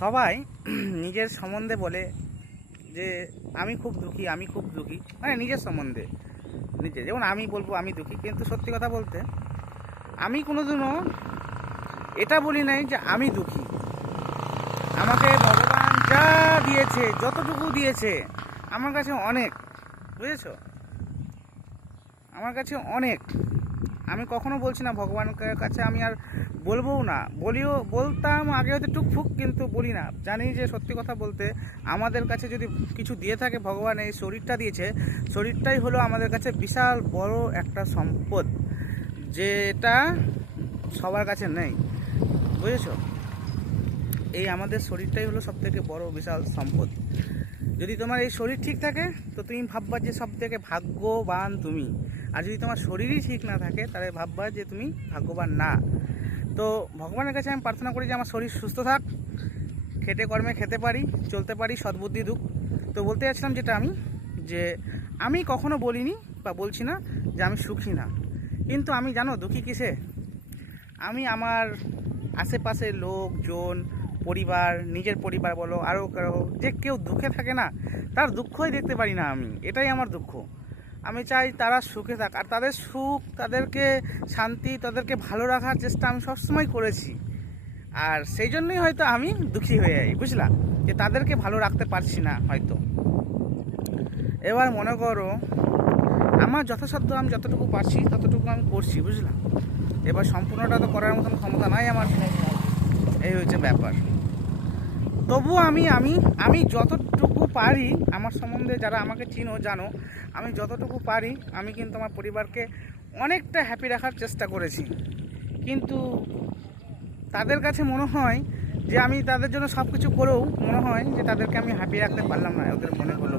সবাই নিজের সম্বন্ধে বলে যে আমি খুব দুঃখী, আমি খুব দুঃখী, মানে নিজের সম্বন্ধে নিজে। যেমন আমি বলবো আমি দুঃখী, কিন্তু সত্যি কথা বলতে আমি কোনোদিনও এটা বলি নাই যে আমি দুঃখী। আমাকে ভগবান যা দিয়েছে, যতটুকু দিয়েছে আমার কাছে অনেক, বুঝেছো? আমার কাছে অনেক। আমি কখনো বলছি না ভগবানের কাছে আমি আর বলবোও না, বলতাম আগে হয়তো টুকফুক, কিন্তু বলি না। জানি যে সত্যি কথা বলতে আমাদের কাছে যদি কিছু দিয়ে থাকে ভগবান, এই শরীরটা দিয়েছে, শরীরটাই হলো আমাদের কাছে বিশাল বড় একটা সম্পদ, যেটা সবার কাছে নেই, বুঝেছো? এই আমাদের শরীরটাই হলো সবথেকে বড় বিশাল সম্পদ। যদি তোমার এই শরীর ঠিক থাকে তো তুমি ভাববা যে সব থেকে ভাগ্যবান তুমি, আর যদি তোমার শরীরই ঠিক না থাকে তাহলে ভাববা যে তুমি ভাগ্যবান না। তো ভগবানের কাছে আমি প্রার্থনা করি যে আমার শরীর সুস্থ থাক, খেটে কর্মে খেতে পারি, চলতে পারি, সদ্বুদ্ধি দুঃখ। তো বলতে চাচ্ছিলাম যেটা যে আমি কখনো বলিনি বা বলছি না যে আমি সুখী না, কিন্তু আমি জানো দুঃখী কিসে? আমি আমার আশেপাশের লোকজন, পরিবার, নিজের পরিবার বলো, আরও কারো যে কেউ দুঃখে থাকে না, তার দুঃখই দেখতে পারি না আমি। এটাই আমার দুঃখ। আমি চাই তারা সুখে থাক, আর তাদের সুখ, তাদেরকে শান্তি, তাদেরকে ভালো রাখার চেষ্টা আমি সবসময় করেছি। আর সেই জন্যই হয়তো আমি দুঃখী হয়ে যাই, বুঝলা, যে তাদেরকে ভালো রাখতে পারছি না হয়তো। এবার মনে করো আমার যথাসাধ্য আমি যতটুকু পারছি ততটুকু আমি করছি, বুঝলাম। এবার সম্পূর্ণটা তো করার মতন ক্ষমতা নাই আমার, এই হচ্ছে ব্যাপার। তবুও আমি আমি আমি যতটুকু পারি, আমার সম্বন্ধে যারা আমাকে চিনো জানো, আমি যতটুকু পারি আমি কিন্তু আমার পরিবারকে অনেকটা হ্যাপি রাখার চেষ্টা করেছি। কিন্তু তাদের কাছে মনে হয় যে আমি তাদের জন্য সব কিছু করেও মনে হয় যে তাদেরকে আমি হ্যাপি রাখতে পারলাম না, ওদের মনে হলো।